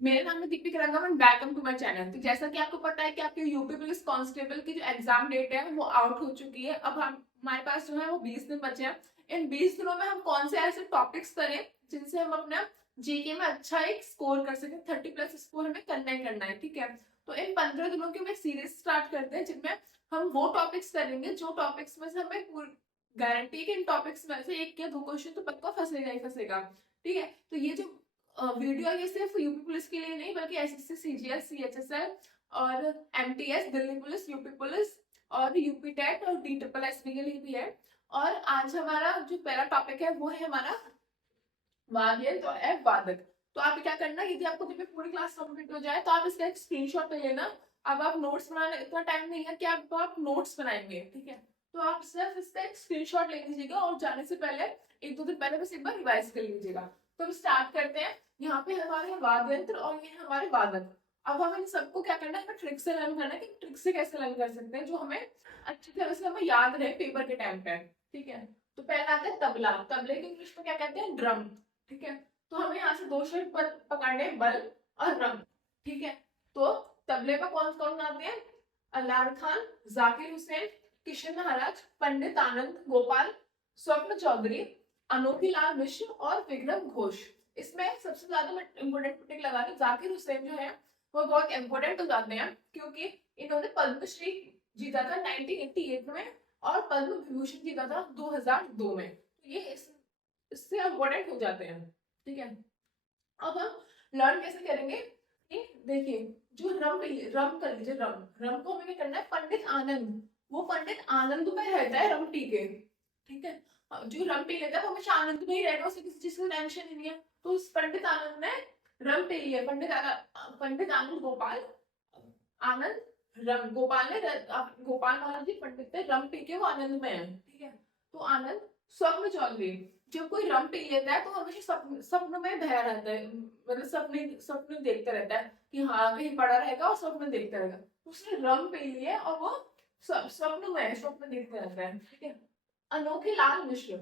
मेरा नाम है Deepika Rangam and welcome to my channel. तो जैसा कि आपको पता है कि आपके यूपी पुलिस कांस्टेबल की जो एग्जाम डेट है वो आउट हो चुकी है। अब हम हमारे पास जो है वो 20 दिन बचे हैं। इन 20 दिनों में हम कौन से ऐसे टॉपिक्स करें जिनसे हम अपना जीके में अच्छा एक स्कोर कर सकें। 30+ स्कोर हमें करना ही करना है, ठीक है। तो इन 15 दिनों की हम एक सीरीज स्टार्ट करते हैं जिनमें हम वो टॉपिक्स करेंगे जो टॉपिक्स में से हमें पूरी गारंटी है कि इन टॉपिक्स में से एक या दो क्वेश्चन तो पक्का फंसेगा ही फंसेगा, ठीक है। तो ये जो वीडियो ये सिर्फ यूपी पुलिस के लिए नहीं बल्कि एसएससी, सीजीएल, सीएचएसएल और MTS, Delhi police, UP police और यूपी टेट और डी ट्रिपल एसपी के लिए भी है। और आज हमारा जो पहला टॉपिक है वो है हमारा वाद्य तो है वादक। तो आप क्या करना, यदि आपको जब पूरी क्लास कंप्लीट हो जाए तो आप इसका एक स्क्रीनशॉट ले लेना। अब आप नोट्स बनाने इतना टाइम नहीं है कि आप नोट्स बनाएंगे, ठीक है। तो आप सिर्फ इसका एक स्क्रीनशॉट ले लीजिएगा और जाने से पहले एक दो दिन पहले बस एक बार रिवाइज कर लीजिएगा। तो हम स्टार्ट करते हैं। यहाँ पे हमारे वाद्य यंत्र और ये हमारे वादक। अब हमें इन सबको क्या करना है, हमें ट्रिक से लर्न करना है कि ट्रिक से कैसे लर्न कर सकते हैं जो हमें अच्छी तरह से हमें याद रहे पेपर के टाइम पे, ठीक है। तो पहला आता है तबला। तबले के इंग्लिश में क्या कहते हैं, ड्रम, ठीक है। तो हमें यहाँ से दो शब्द पकड़ने, बल और रंग, ठीक है। तो तबले पर कौन कौन आते हैं, अल्लार खान, जाकिर हुसैन, किशन महाराज, पंडित आनंद गोपाल, स्वप्न चौधरी, अनोखी लाल मिश्र और विक्रम घोष। इसमें सबसे ज्यादा मैं इम्पोर्टेंट टिक लगा रही हूँ, जाकिर हुसैन जो है वो बहुत इंपॉर्टेंट हो जाते हैं क्योंकि इन्होंने पद्मश्री जीता था 1988 में और पद्म विभूषण जीता था 2002 में। तो ये इससे इम्पोर्टेंट हो जाते हैं, ठीक है। अब हम लर्न कैसे करेंगे कि देखिए, जो रम कर लीजिए, रम रम को हमें क्या करना है, पंडित आनंद, वो पंडित आनंद में रहता है रम पी के, ठीक है। जो रम पी लेता है वो हमेशा आनंद में ही रहेगा, उसे किसी चीज की टेंशन ही नहीं है। तो उस पंडित आनंद ने रम पी लिया, पंडित आनंद गोपाल आनंद रम, गोपाल महाराज जी पंडित थे, रम पी के वो आनंद में है, ठीक है। तो आनंद। स्वप्न चौधरी, जब कोई रम पी लेता है तो हमेशा स्वप्न में बह रहता है, मतलब सपने सपने देखता रहता है कि हाँ कहीं पड़ा रहेगा और स्वप्न देखता रहेगा। उसने रम पी लिया और वो स्वप्न में स्वप्न देखता रहता है, ठीक है। अनोखे लाल मिश्र,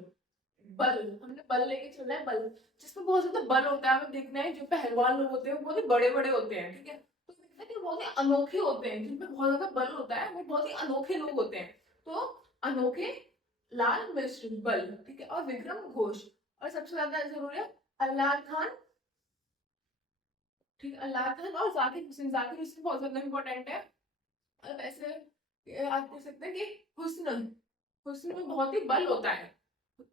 बल, हमने बल लेके चलना है, बल जिसमें बहुत ज्यादा बल होता है। हमें देखना है जो पहलवान लोग होते हैं बहुत ही बड़े बड़े होते हैं, ठीक है। तो देखना है कि बहुत ही अनोखे होते हैं, जिनमें बहुत ज्यादा बल होता है, वो बहुत ही अनोखे लोग होते हैं। तो अनोखे लाल मिश्र, बल, ठीक है। और विक्रम घोष, और सबसे ज्यादा जरूरी है अल्लाह खान, ठीक है। अल्लाह खान और जाकिर हुसैन, जाकिर हुसैन बहुत ज्यादा इंपॉर्टेंट है। और वैसे आप पूछ सकते हैं कि हुस्न, हुस्न में बहुत ही बल होता है।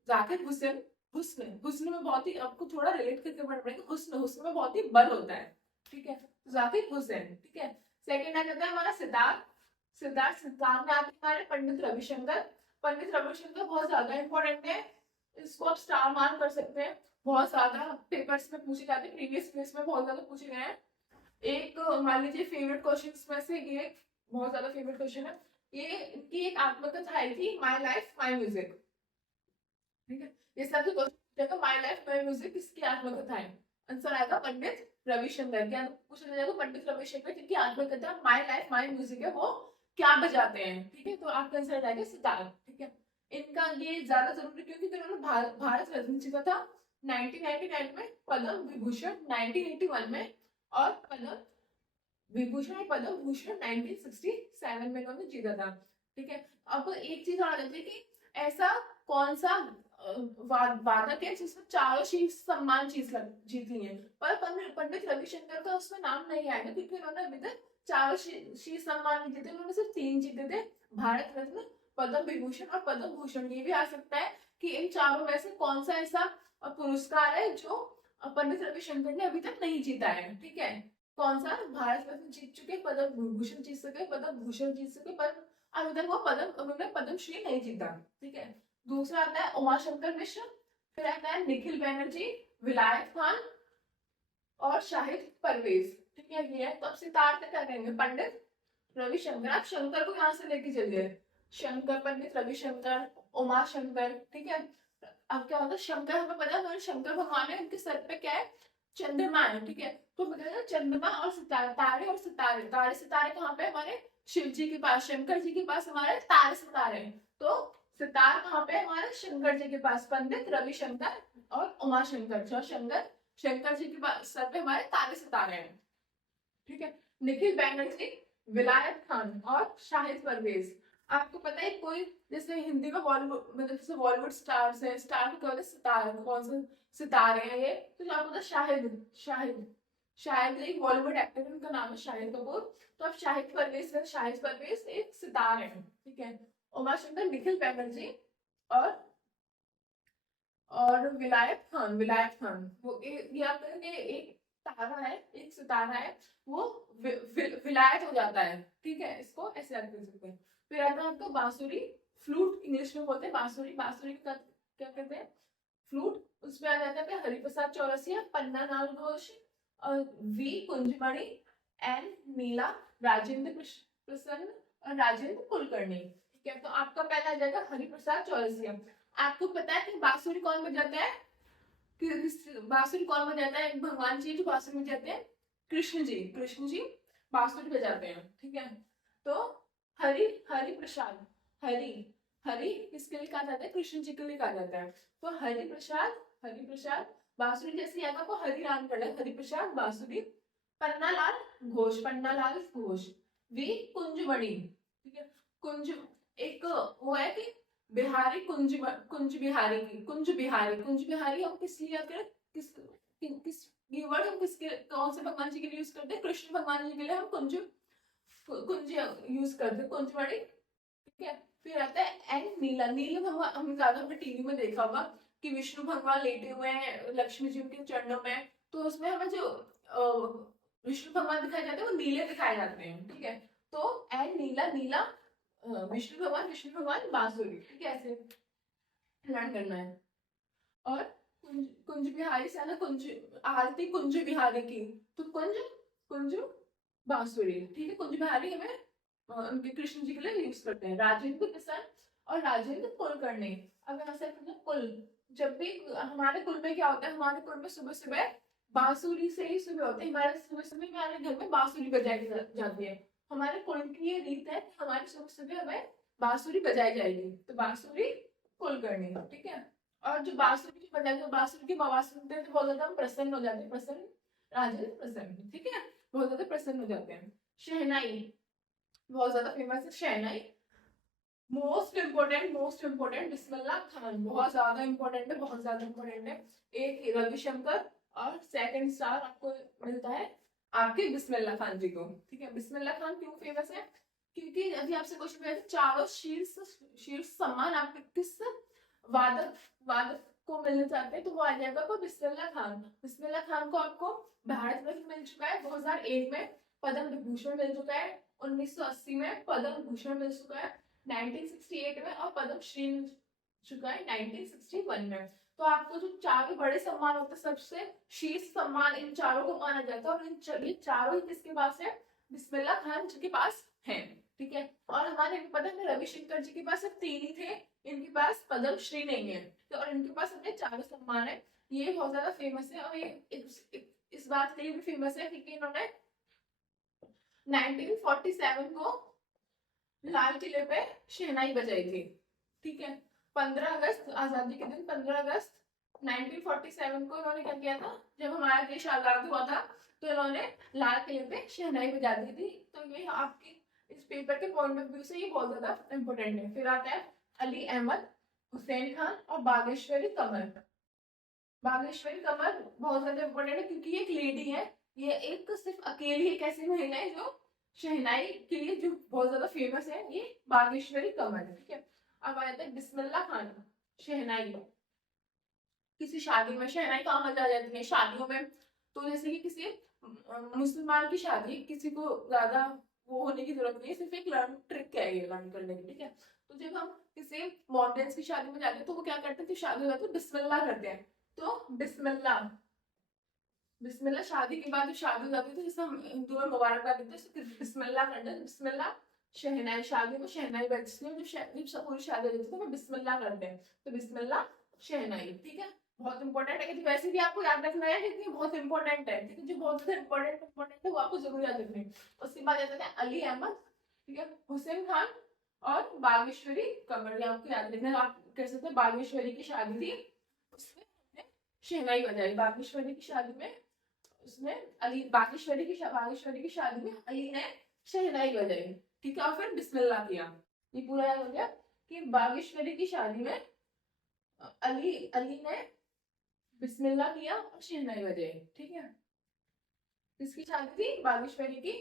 जाकिर हुसैन, हुस्न, हुस्न में बहुत ही, आपको थोड़ा रिलेट करके पढ़ना पड़ेगा, हुस्न, हुस्न में बहुत ही बल होता है, ठीक है। जाकिर हुसैन, ठीक है। सेकंड आ जाता है हमारा सिद्धार्थ। सिद्धार्थ में आते हैं हमारे पंडित रविशंकर। पंडित रविशंकर बहुत ज्यादा इंपॉर्टेंट है, इसको आप स्टार मार्क कर सकते हैं। बहुत ज्यादा पेपर्स में पूछे जाते हैं, प्रीवियस पेपर्स में बहुत ज्यादा पूछे गए हैं। एक मान लीजिए फेवरेट क्वेश्चन में से ये बहुत ज्यादा फेवरेट क्वेश्चन है। ये इनकी एक आत्मकथा आई थी, माय लाइफ माय म्यूजिक, ठीक है। ये सब जो question my life my music किसकी आत्मकथा है, आंसर आएगा पंडित रविशंकर। क्या पूछा जाएगा, पंडित रविशंकर जिनकी आत्मकथा माय लाइफ माय म्यूजिक है वो क्या बजाते हैं, ठीक है। तो आपका आंसर आएगा सितार, ठीक है। इनका ये ज्यादा जरूरी क्योंकि इन्होंने भारत रत्न जीता था 1999 में, पद्म विभूषण 1981 में और पद्म विभूषण और पद्म भूषण 1967 में इन्होंने जीता था, ठीक है। अब एक चीज और आ जाती है कि ऐसा कौन सा वादक है जिसने चारों शीर्ष सम्मान जीत ली है, पर पंडित रविशंकर का उसमें नाम नहीं आएगा क्योंकि उन्होंने अभी तक चारों शीर्ष सम्मान नहीं जीते, उन्होंने सिर्फ 3 जीते थे, भारत रत्न, पद्म विभूषण और पद्म भूषण। ये भी आ सकता है कि इन चारों में से कौन सा ऐसा पुरस्कार है जो पंडित रविशंकर ने अभी तक नहीं जीता है, ठीक है। कौन सा, भारत रत्न जीत चुके, पद्म विभूषण जीत सके, पद्म भूषण जीत सके, पर अभी तक वो उन्होंने पद्मश्री नहीं जीता, ठीक है। दूसरा आता है उमाशंकर मिश्र, फिर आता है निखिल बैनर्जी, विलायत खान और शाहिद परवेज, ठीक है। ये है। तो अब सितार तक क्या करेंगे, पंडित रविशंकर, आप शंकर को यहाँ से लेके चलिए, शंकर, पंडित रविशंकर, उमाशंकर, ठीक है। अब क्या होता है, शंकर हमें पता है शंकर भगवान है, उनके सर पे क्या है, चंद्रमा है, ठीक है। तो बताया चंद्रमा और सितारे, तारे और सितारे, तारे सितारे कहाँ पे, हमारे शिव जी के पास, शंकर जी के पास हमारे तारे सितारे हैं। तो सितार कहाँ पे हमारे शंकर जी के पास, पंडित रविशंकर और उमा शंकर, जो शंकर शंकर जी के सर पे हमारे तारे सितारे हैं। ठीक है, निखिल बैनर्जी, विलायत खान और शाहिद परवेज। आपको पता है कोई जैसे हिंदी में बॉलीवुड मतलब जैसे बॉलीवुड स्टार्स है, स्टार को क्या होता है सितारे, कौन से सितारे हैं ये, तो आपको पता है शाहिद, शाहिद शायद एक बॉलीवुड एक्टर है, उनका नाम है शाहिद कपूर। तो अब शाहिद परवेज है, शाहिद परवेज एक सितार है। ठीक है, उमा शंकर, निखिल बैनर्जी और विलायत खान, विलायत खान वो ये आप कहेंगे एक तारा है, एक सितारा है, वो विलायत हो जाता है। ठीक है, इसको ऐसे याद कर सकते हैं। फिर आता है आपका बांसुरी, फ्लूट इंग्लिश में बोलते हैं बांसुरी, बांसुरी का क्या कहते हैं, फ्लूट। उसमें आ जाता है हरिप्रसाद चौरसिया, पन्ना लाल घोष, वी कुंजमणि, एन नीला, राजेंद्र प्रसन्न और राजेंद्र कुलकर्णी। ठीक है, तो आपका पहला आ जाएगा हरिप्रसाद चौरसिया। आपको पता है कि बांसुरी कौन बजाता है, बांसुरी कौन बजाता है, भगवान जी जो बांसुरी बजाते हैं, कृष्ण जी, कृष्ण जी बांसुरी बजाते हैं। ठीक है, तो हरि हरि प्रसाद, हरि हरि किसके लिए कहा जाता है, कृष्ण जी के लिए कहा जाता है। तो हरि प्रसाद, हरि प्रसाद बांसुरी जैसे आएगा वो हरि नाम पड़ा, हरि प्रसाद बांसुरी। पन्ना लाल घोष, पन्ना लाल घोष, वी कुंजमणि। ठीक है, कुंज एक वो है कि बिहारी, कुंज कुंज बिहारी की, कुंज बिहारी, कुंज बिहारी हम किस लिए करें, किस ये वर्ड हम किसके कौन से भगवान जी के लिए यूज करते हैं, कृष्ण भगवान जी के लिए हम कुंज कुंज यूज करते हैं, कुंजवाड़ी। ठीक है, फिर आता है एन नीला, नीला भगवान हम ज्यादा अपने टीवी में देखा होगा कि विष्णु भगवान लेटे हुए हैं लक्ष्मी जी के चरणों में, तो उसमें हमें जो विष्णु भगवान दिखाए जाते हैं वो नीले दिखाए जाते हैं। ठीक है, तो एन नीला, नीला विष्णु भगवान, विष्णु भगवान बांसुरी। ठीक है, ऐसे लर्न करना है। और कुंज कुंज बिहारी से ना, कुंज आरती कुंज बिहारी की, तो कुंज कुंज बांसुरी। ठीक है, कुंज बिहारी हमें उनके कृष्ण जी के लिए यूज करते हैं। राजेंद्र प्रसन्न और राजेंद्र कुलकर्णी। अगर ऐसे कुल, जब भी हमारे कुल में क्या होता है, हमारे कुल में सुबह सुबह बांसुरी से ही सुबह होते हैं, हमारे सुबह सुबह हमारे घर में बांसुरी बजाई जाती है। हमारे कुल की ये रीत है कि हमारे सुबह सुबह हमें बांसुरी बजाई जाएगी, तो बांसुरी कुलकर्णी। ठीक है, और जो बांसुरी की बजाते बांसुरी की आवाज सुनते हैं तो बहुत ज्यादा हम प्रसन्न हो जाते हैं, प्रसन्न, राजेंद्र प्रसन्न। ठीक है, बहुत ज्यादा प्रसन्न हो जाते हैं। शहनाई बहुत ज्यादा फेमस है, शहनाई। मोस्ट इम्पोर्टेंट बिस्मिल्लाह खान, बहुत ज्यादा इम्पोर्टेंट है, बहुत ज्यादा इम्पोर्टेंट है। एक रविशंकर और सेकंड स्टार आपको मिलता है आपके बिस्मिल्लाह खान जी को। ठीक है, बिस्मिल्लाह खान क्यों फेमस है, क्योंकि अभी आपसे क्वेश्चन पूछा चारों शीर्ष शीर्ष सम्मान आपके किस वादक वादक को मिलना चाहते हैं, तो वो आ जाएगा आपको बिस्मिल्लाह खान। बिस्मिल्लाह खान को आपको भारत रत्न मिल चुका है, 2001 में पद्म विभूषण मिल चुका है, 1980 में पद्म भूषण मिल चुका है, 1968 में और पद्म श्री मिल चुका है 1961 में। तो आपको जो चारों बड़े सम्मान होते हैं, सबसे शीर्ष सम्मान इन चारों को माना जाता है, और ये चारों ही किसके पास है, बिस्मिल्लाह खान जी के पास है। ठीक है, और हमारे पता है रविशंकर जी के पास सिर्फ 3 ही थे, इनके पास पद्म श्री नहीं है, तो और इनके पास अपने चारों सम्मान है। ये बहुत ज्यादा फेमस है, और ये इस बात के लिए भी फेमस है क्योंकि इन्होंने 1947 को लाल किले पे शहनाई बजाई थी। ठीक है, 15 अगस्त आजादी के दिन, 15 अगस्त 1947 को इन्होंने क्या किया था, जब हमारा देश आजाद हुआ था, तो इन्होंने लाल किले पे शहनाई बजा दी थी। तो ये आपकी इस पेपर के पॉइंट ऑफ व्यू से ये बहुत ज्यादा इंपॉर्टेंट है। फिर आता है अली अहमद, हुसैन खान और बागेश्वरी कमर। बागेश्वरी कमर बहुत ज्यादा इंपॉर्टेंट है क्योंकि ये एक लेडी है, ये एक सिर्फ अकेली एक ऐसी महिला है जो शहनाई के लिए जो बहुत ज्यादा फेमस है, ये बागेश्वरी कमर। ठीक है, अब आ जाता है बिस्मिल्लाह खान। शहनाई किसी शादी में शहनाई काम आ जाती है शादियों में, तो जैसे कि किसी मुसलमान की शादी, किसी को ज्यादा वो होने की जरूरत नहीं है, सिर्फ एक लर्न ट्रिक है ये लर्न करने की। ठीक है, तो जब हम किसी मॉडर्न्स की शादी में जाते हैं तो वो क्या करते हैं, शादी हो जाती है बिस्मिल्लाह करते हैं, तो बिस्मिल्लाह, बिस्मिल्लाह शादी के बाद जो शादी हो जाती है तो जैसे हम हिंदू में मुबारकबाद देते हैं तो बिस्मिल्लाह करना है, बिस्मिल्लाह शहनाई, शादी में शहनाई बजती है, जब पूरी शादी हो जाती है तो हम बिस्मिल्लाह करते हैं, तो बिस्मिल्लाह शहनाई। ठीक है, बहुत इंपॉर्टेंट है, कि वैसे भी आपको याद रखना है क्योंकि बहुत इंपॉर्टेंट है। ठीक है, जो बहुत ज्यादा इंपॉर्टेंट है वो आपको जरूर याद रखना है। उसके बाद आता है अली अहमद, ठीक है, हुसैन खान और बागेश्वरी कमर, आपको याद रखना है। आप कह सकते हैं बागेश्वरी की शादी थी, उसमें शहनाई बजाई। बागेश्वरी की शादी में उसने बागेश्वरी की शादी में अली ने शहनाई बजाई, ठीक है, और फिर बिस्मिल्लाह किया। ये पूरा याद हो गया कि बागेश्वरी की शादी में अली अली ने बिस्मिल्लाह किया और शहनाई बजाई, ठीक है। किसकी शादी थी? बागेश्वरी की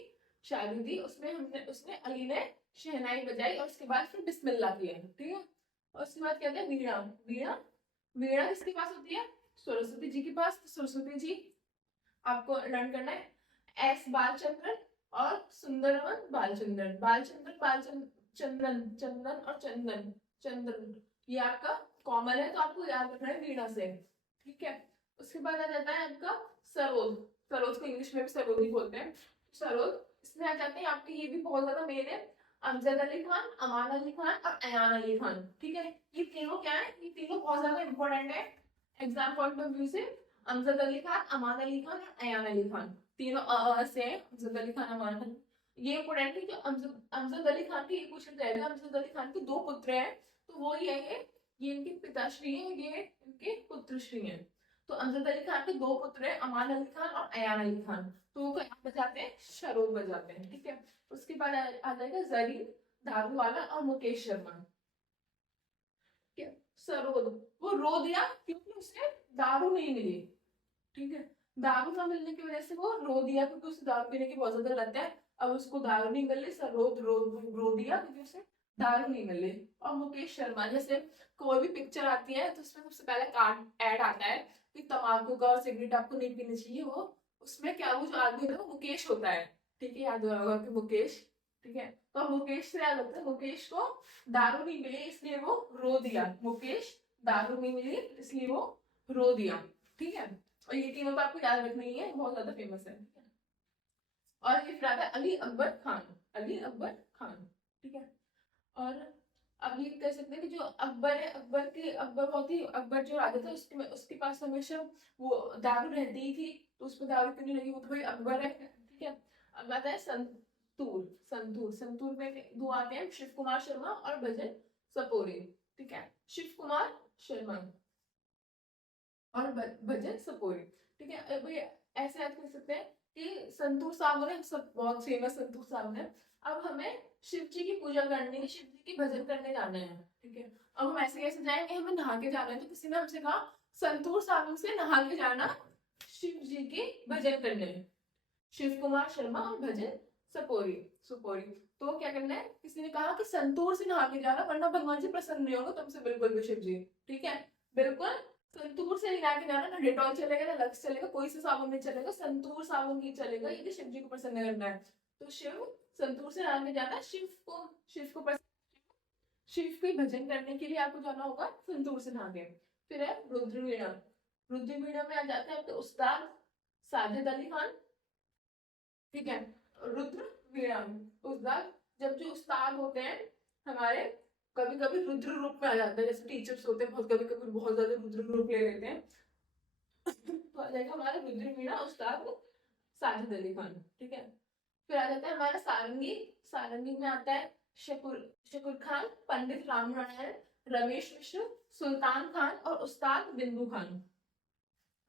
शादी थी, उसने अली ने शहनाई बजाई और उसके बाद फिर बिस्मिल्लाह किया, ठीक है। और उसके बाद कहते हैं वीणा। वीणा वीणा किसके पास होती है? सरस्वती जी के पास। तो सरस्वती जी आपको लर्न करना है एस बालचंद्रन और सुंदरवन बालचंद्रन। बालचंद्रन बालचंद्रन चंद्रन चंदन और चंदन चंद्रन, ये आपका कॉमन है, तो आपको याद रखना है वीणा से, ठीक है। उसके बाद आ जाता है आपका सरोद। सरोद को इंग्लिश में भी सरोद ही बोलते हैं। सरोद, इसमें आ जाते हैं आपके, ये भी बहुत ज्यादा मेन है, अमजद अली खान, अमान अली खान और अयान अली खान, ठीक है। ये तीनों क्या है? ये तीनों बहुत ज्यादा इंपॉर्टेंट है एग्जाम पॉइंट ऑफ व्यू से। अमजद अली खान, अमान अली खान और अयान अली खान, तीनों से हैं, अमजद अली खान, अमान खान। ये इंपॉर्टेंट है कि अमजद अली खान की ये पूछा जाएगा। अमजद अली खान के दो पुत्र हैं, तो वो ये है, ये इनके पिताश्री हैं, ये इनके पुत्रश्री हैं। तो अमजद अली खान के दो पुत्र हैं, अमान अली खान और अयान अली खान। तो वो क्या बजाते हैं? शरोद बजाते हैं, ठीक है। उसके बाद आ जाएगा जरीन, दारूवाला और मुकेश शर्मा, ठीक है। सरोद, वो रो दिया क्योंकि उसे दारू नहीं मिली, ठीक है। दारू ना मिलने की वजह से वो रो दिया, क्योंकि उसे दारू पीने की बहुत ज्यादा लत है। अब उसको दारू नहीं मिल रही, सरोद रो दिया क्योंकि उसे दारू नहीं मिल रही। और मुकेश शर्मा, जैसे कोई भी पिक्चर आती है तो उसमें सबसे पहले कार्ड ऐड आता है कि तंबाकू का और सिगरेट आपको नहीं पीनी चाहिए, वो उसमें क्या, वो जो आदमी होता है वो मुकेश होता है, ठीक है, याद होगा कि मुकेश, ठीक है। तो मुकेश से याद होता है, मुकेश को दारू नहीं मिली इसलिए वो रो दिया। मुकेश, दारू नहीं मिली इसलिए वो रो दिया, ठीक है। और ये तीनों तो आपको याद रखना ही है, बहुत ज्यादा फेमस है। और ये फिर आता है अली अकबर खान। अली अकबर खान, ठीक है। और अब ये कह सकते हैं कि जो अकबर है, अकबर बहुत ही, अकबर जो राजा था उसके पास हमेशा वो दारू रहती ही थी, तो उस पर दारू क्यों नहीं लगी? वो तो भाई अकबर है, ठीक है। अब आता है संतूर। संतूर में दो आते हैं, शिव कुमार शर्मा और भजन सपोरे, ठीक है। शिव कुमार शर्मा और भजन सपोरे, ठीक है। अब ये ऐसे याद कर सकते हैं कि संतूर साहब ने, सब बहुत फेमस संतूर साहब ने, अब हमें शिव जी की पूजा करनी है, शिव जी की भजन करने जाना है, ठीक है। अब हम ऐसे कैसे जाएंगे? हमें नहा के जाना है, तो किसी ने हमसे कहा संतूर साहब से नहा के जाना शिव जी के भजन करने, शिव कुमार शर्मा और भजन सपोरी सपोरी। तो क्या करना है? किसी ने कहा कि संतूर से नहा के जाना, वरना भगवान जी प्रसन्न नहीं होंगे तुमसे बिल्कुल भी, शिव जी, ठीक है। बिल्कुल संतूर से नहा के जाना, ना डेटॉल चलेगा ना लक्स चलेगा, कोई से साबुन नहीं चलेगा, संतूर साबुन ही चलेगा, ये शिव जी को प्रसन्न करना है। तो शिव संतूर से नहा के जाना, शिव को शिव के भजन करने के लिए आपको जाना होगा संतूर से नहा के। फिर है रुद्रवीणा। रुद्रवीणा में आ जाते हैं आपके उस्ताद साजिद अली खान, ठीक है। रुद्र वीणा, उस्ताद, जब जो उस्ताद होते हैं हमारे, कभी कभी रुद्र रूप में आ जाते हैं, जैसे टीचर्स होते हैं बहुत, कभी कभी बहुत ज्यादा रुद्र रूप ले लेते हैं। तो आ जाएगा हमारा रुद्र वीणा उस्ताद साजिद अली खान, ठीक है। फिर आ जाता है हमारा सारंगी। सारंगी में आता है शकुर शकुर खान, पंडित राम नारायण, रमेश मिश्र, सुल्तान खान और उस्ताद बिंदु खान।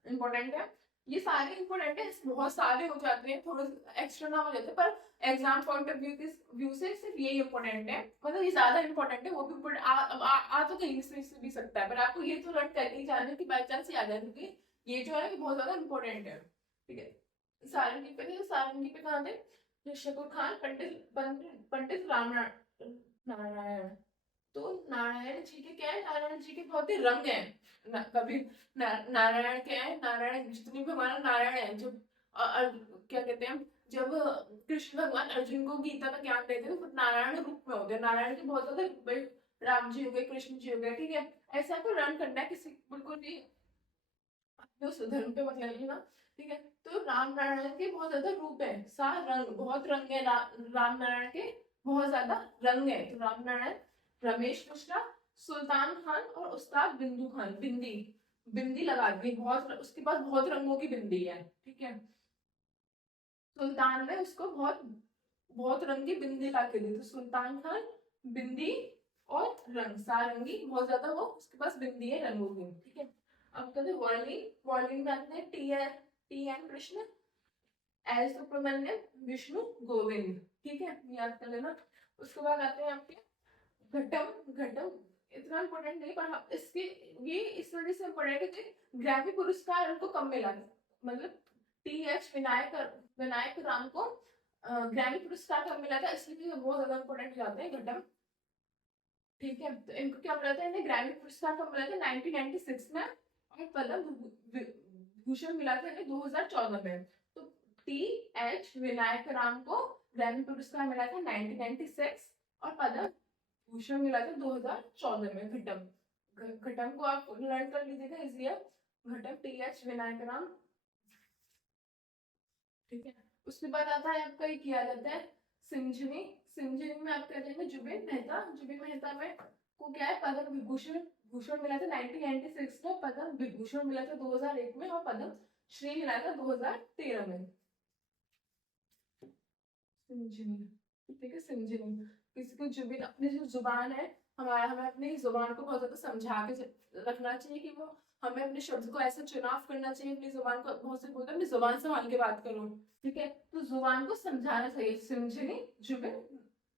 इंपॉर्टेंट है, ये सारे इंपॉर्टेंट है, बहुत सारे हो जाते हैं, थोड़े एक्स्ट्रा ना हो जाते हैं, पर एग्जाम पॉइंट ऑफ व्यू से सिर्फ ये इंपॉर्टेंट है, मतलब ये ज्यादा इंपॉर्टेंट है, वो भी आ तो कहीं से भी सकता है, पर आपको ये तो लर्न कर ही जाना कि बाई चांस याद है, क्योंकि ये जो है ये बहुत ज्यादा इंपॉर्टेंट है, ठीक है। सारंगी पे थे, सारंगी पे कहा थे शकुर खान, पंडित राम नारायण। तो नारायण जी के क्या है? नारायण जी के बहुत ही रंग है, कभी नारायण क्या है? नारायण जितने भी हमारा नारायण है, जो क्या कहते हैं, जब कृष्ण भगवान अर्जुन को गीता का ज्ञान देते हैं तो नारायण रूप में होते हैं, नारायण के बहुत ज्यादा रूप है, राम जी हो गए, कृष्ण जी हो गए, ठीक है। ऐसा आपको लर्न करना है, किसी बिल्कुल भी उस धर्म पे मत लेना, ठीक है। तो राम नारायण के बहुत ज्यादा रूप है, रंग, बहुत रंग है, राम नारायण के बहुत ज्यादा रंग है। तो राम नारायण, रमेश मिश्रा, सुल्तान खान और उस्ताद बिंदु खान। बिंदी, बिंदी लगा दी, बहुत, उसके पास बहुत रंगों की बिंदी है, ठीक है। सुल्तान ने उसको बहुत बहुत रंग की बिंदी ला के दी, तो सुल्तान खान बिंदी और रंग, सारंगी, बहुत ज्यादा वो उसके पास बिंदी है रंगों की, ठीक है। अब कहते हैं वर्णिंग, वर्णिंग में आते हैं T N Krishna, L Subramaniam, Vishnu Govind, ठीक है, याद कर लेना। उसके बाद आते हैं आपके घटम, घटम इतना इम्पोर्टेंट नहीं, पर हाँ इसके ये इस वजह से इम्पोर्टेंट है कि ग्रैमी पुरस्कार उनको कम मिला, मतलब टी एच विनायक, विनायक राम को ग्रैमी पुरस्कार कम मिला था, इसलिए ये बहुत ज्यादा इम्पोर्टेंट जाते हैं घटम, ठीक है। तो इनको क्या मिला था, इन्हें ग्रैमी पुरस्कार कब मिला था 1996 में, और पद्म भूषण मिला था इन्हें 2014 में। तो टी एच विनायक राम को ग्रैमी पुरस्कार मिला था 1996, और पद्म भूषण मिला था 2014 में घटम। घटम को आप लर्न कर लीजिएगा, इजी है, घटम टी एच विनायक राम, ठीक है। उसके बाद आता है आपका, ये किया जाता है सिंजनी, सिंजनी में आप कहते हैं जुबिन मेहता, जुबिन मेहता में को क्या है पद्म विभूषण, भूषण मिला था 1996 में, पद्म विभूषण मिला था 2001 में, और पद्म श्री मिला था 2013 में। सिंजनी, ठीक है, सिंजनी किसी को जुबिन, अपनी जो जुबान है हमारा, हमें अपनी जुबान को बहुत ज्यादा समझा के रखना चाहिए कि वो, हमें अपने शब्द को ऐसा चुनाव करना चाहिए अपनी जुबान को, बहुत से बोलते हैं अपनी जुबान संभाल के बात करो, ठीक है, तो जुबान को समझाना चाहिए, सिंचनी जुबिन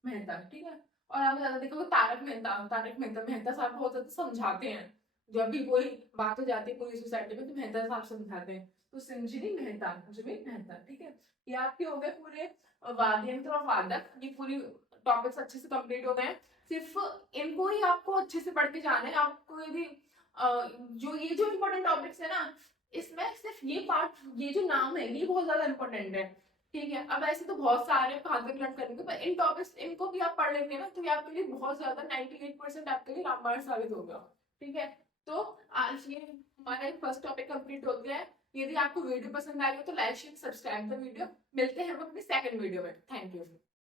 मेहता, ठीक है। और आप ज्यादा देखोगे तारक मेहता, तारक मेहता, मेहता साहब बहुत ज्यादा समझाते हैं, जब भी कोई बात हो जाती है पूरी सोसाइटी में तो मेहता साहब समझाते हैं, तो सिंचनी मेहता, जुबिन मेहता, ठीक है। ये आपके हो गए पूरे वाद्य यंत्र और वादक, ये पूरी टॉपिक्स अच्छे से कंप्लीट हो गए हैं। सिर्फ इनको ही आपको अच्छे से पढ़ के जाना है, आपको यदि जो ये जो इम्पोर्टेंट टॉपिक्स है ना, इसमें सिर्फ ये पार्ट, ये जो नाम है ये बहुत ज्यादा इंपॉर्टेंट है, ठीक है। अब ऐसे तो बहुत सारे कहाँ तक लर्न करेंगे, पर इन टॉपिक्स इनको भी आप पढ़ लेंगे ना, तो ये आपके लिए बहुत ज्यादा 98% आपके लिए रामबाण साबित होगा, ठीक है। तो आज ये हमारा फर्स्ट टॉपिक कंप्लीट हो गया है। यदि आपको वीडियो पसंद आई हो तो like share subscribe the video, मिलते हैं हम अपनी सेकंड वीडियो में, थैंक यू।